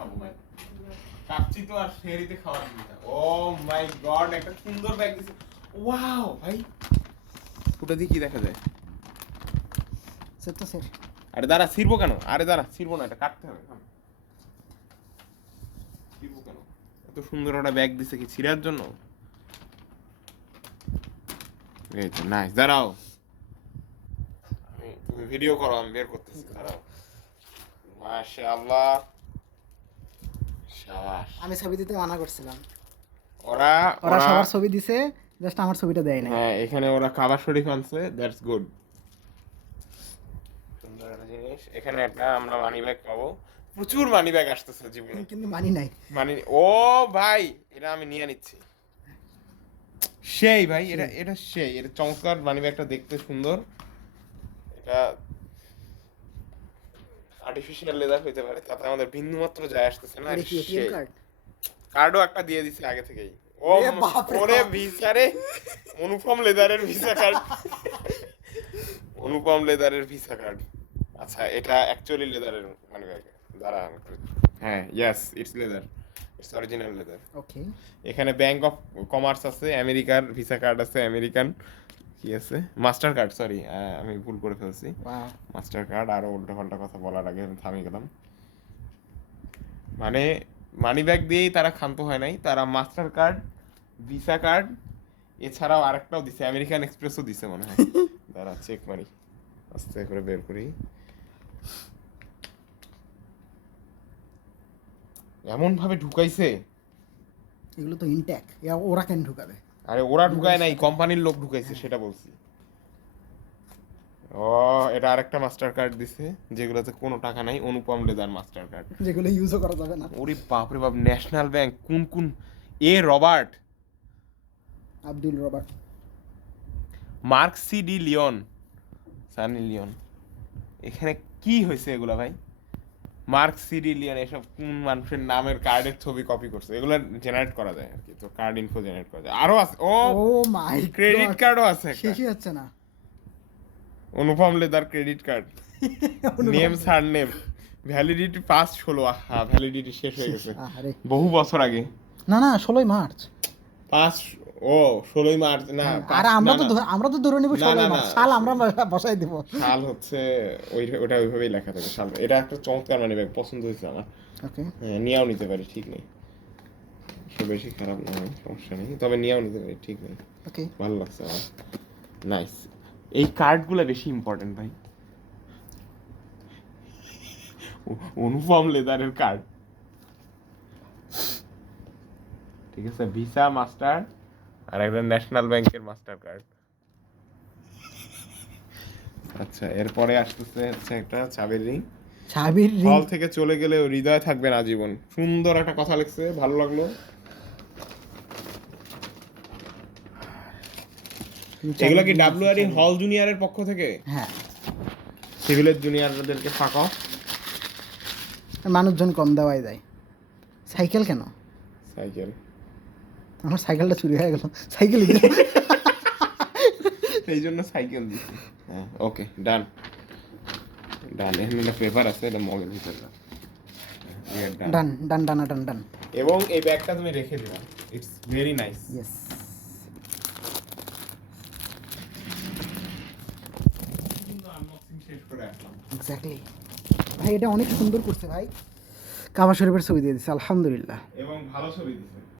খাবো ভাই। কাচ্চি তো আর শেরিতে খাওয়ার না। ও মাই গড, একটা সুন্দর ব্যাগ দিছে। ওয়াও ভাই, ওটা দিয়ে কি দেখা যায়? স্যার তো স্যার আরে দাঁড়া, ছিড়বো কেন? আরে দাঁড়া, ছিড়বো না, এটা কাটতে হবে। ছিড়বো কেন? এত সুন্দর একটা ব্যাগ দিছে কি ছিড়ার জন্য? এই তো নাইস, দাঁড়াও, তুমি ভিডিও করো, আমি বের করতেছি, দাঁড়াও। মাশাআল্লাহ, শাবাশ। আমি ছবি দিতে মানা করছিলাম, ওরা ওরা সবার ছবি দিছে, জাস্ট আমার ছবিটা দেয় নাই। হ্যাঁ, এখানে ওরা কাবার শরীফ আনছে, দ্যাটস গুড। সুন্দর একটা জিনিস। এখানে একটা আমরা মানি ব্যাগ পাবো, প্রচুর মানি ব্যাগ আসতেছে জীবনে, কিন্তু মানি নাই। মানি। ও ভাই, এটা আমি নিয়ে নিচ্ছি। সেই ভাই, এটা এটা সেই, এটা চমৎকার মানি ব্যাগটা, দেখতে সুন্দর। এটা আর্টিফিশিয়াল লেদার হইতে পারে, তাতে আমাদের বিন্দু মাত্র যায় আসতেছে না। এটা কি এটিএম কার্ড? কার্ডও একটা দিয়ে দিছে আগে থেকেই। ও এ বাপ রে ওরে বাপ। ভিসা রে, অনুপম লেদারের ভিসা কার্ড। অনুপম লেদারের ভিসা কার্ড। আচ্ছা, এটা অ্যাকচুয়ালি লেদারের মানে দাঁড়া, হ্যাঁ, yes, it's leather, it's original leather. Okay, এখানে ব্যাংক অফ কমার্স আছে, আমেরিকার ভিসা কার্ড আছে, আমেরিকান কি আছে, মাস্টার কার্ড, সরি আমি ভুল করে ফেলছি, ওয়াও, মাস্টার কার্ড। আরো উল্টো পাল্টা কথা বলার আগে আমি থামিয়ে গেলাম। মানে মানি ব্যাগ দিয়েই তারা ক্ষান্ত হয় নাই, তারা মাস্টার কার্ড, ভিসা কার্ড, এছাড়াও আরেকটাও দিছে, আমেরিকান এক্সপ্রেসও দিছে মনে হয়। দাঁড়া চেক মারি, আস্তে করে বের করি। এমন ভাবে ঢুকাইছে, এগুলো তো ইনট্যাক্ট, ওরা কেন ঢুকাবে? আরে ওরা ঢুকায় নাই, কোম্পানির লোক ঢুকাইছে, সেটা বলছি। ও, এটা আরেকটা মাস্টার কার্ড দিছে, যেগুলোতে কোনো টাকা নাই, অনুপম লেদার মাস্টার কার্ড। যেগুলো ইউজও করা যাবে না। ওরে বাপ রে বাপ, ন্যাশনাল ব্যাংক, কোন কোন, A Robert, Abdul Robert, Mark C D Leon, Sunny Leone. এখানে কি হয়েছে এগুলা ভাই? মার্ক সি ডি লিওন, এসব কোন মানুষের নামের কার্ডের ছবি কপি করছে? এগুলো জেনারেট করা যায় আর কি, তো কার্ড ইনফো জেনারেট করা যায়। আরো আছে, ও ও মাই ক্রেডিট কার্ডও আছে একটা। শেষই হচ্ছে না। অনুপম লেদার ক্রেডিট কার্ড, নেম সার নেম, ভ্যালিডিটি 5/16। আহা, ভ্যালিডিটি শেষ হয়ে গেছে আরে বহু বছর আগে। না না, 16ই মার্চ। 5, ও 16ই মার্চ না, আর আমরা তো ধরে নিব না, 16ই না, মার্চ, না। সাল আমরা বসাই দেব। সাল হচ্ছে ওটা ওইভাবেই লেখা থাকে সাল। এটা একটা চমৎকার মানে ব্যাগ, পছন্দ হয়েছে আমার। ওকে, হ্যাঁ, নিয়েও নিতে পারি, ঠিক নেই, সে বেশি খারাপ নয়, সমস্যা নেই, তবে নিয়েও নিতে পারি, ঠিক নেই, ওকে, ভালো লাগছে আমার। নাইস, এই কার্ডগুলো বেশি ইম্পর্টেন্ট ভাই। অনুপম লেদারের কার্ড, ঠিক আছে, ভিসা মাস্টার আর একটা ন্যাশনাল ব্যাংকের মাস্টার কার্ড। আচ্ছা, এরপরে আসতেছে হচ্ছে একটা চাবির রিং। চাবির রিং। হল থেকে চলে গেলেও হৃদয় থাকবে না জীবন। সুন্দর একটা কথা লিখছে, ভালো লাগলো। এগুলো কি ডাব্লিউআরই হল জুনিয়রের পক্ষ থেকে? হ্যাঁ, সিভিলের জুনিয়রদেরকে ফাঁক অফ। মানুষজন কম দেওয়াই যায়। সাইকেল কেন? সাইকেল, আমার সাইকেলটা চুরি হয়ে গেল, সাইকেল সেই জন্য সাইকেল দিচ্ছি। হ্যাঁ, ওকে, ডান ডান। এখানে একটা পেপার আছে, এটা মগের ভিতরে রাখ। ডান ডান ডান ডান ডান। এবং এই ব্যাগটা তুমি রেখে দিবা, ইটস ভেরি নাইস। ইয়েস, শেষ করে আসলাম। এক্স্যাক্টলি ভাই, এটা অনেক সুন্দর করছে ভাই। কাবা শরীফের ছবি দিয়ে দিচ্ছে, আলহামদুলিল্লাহ। এবং ভালো ছবি দিছে।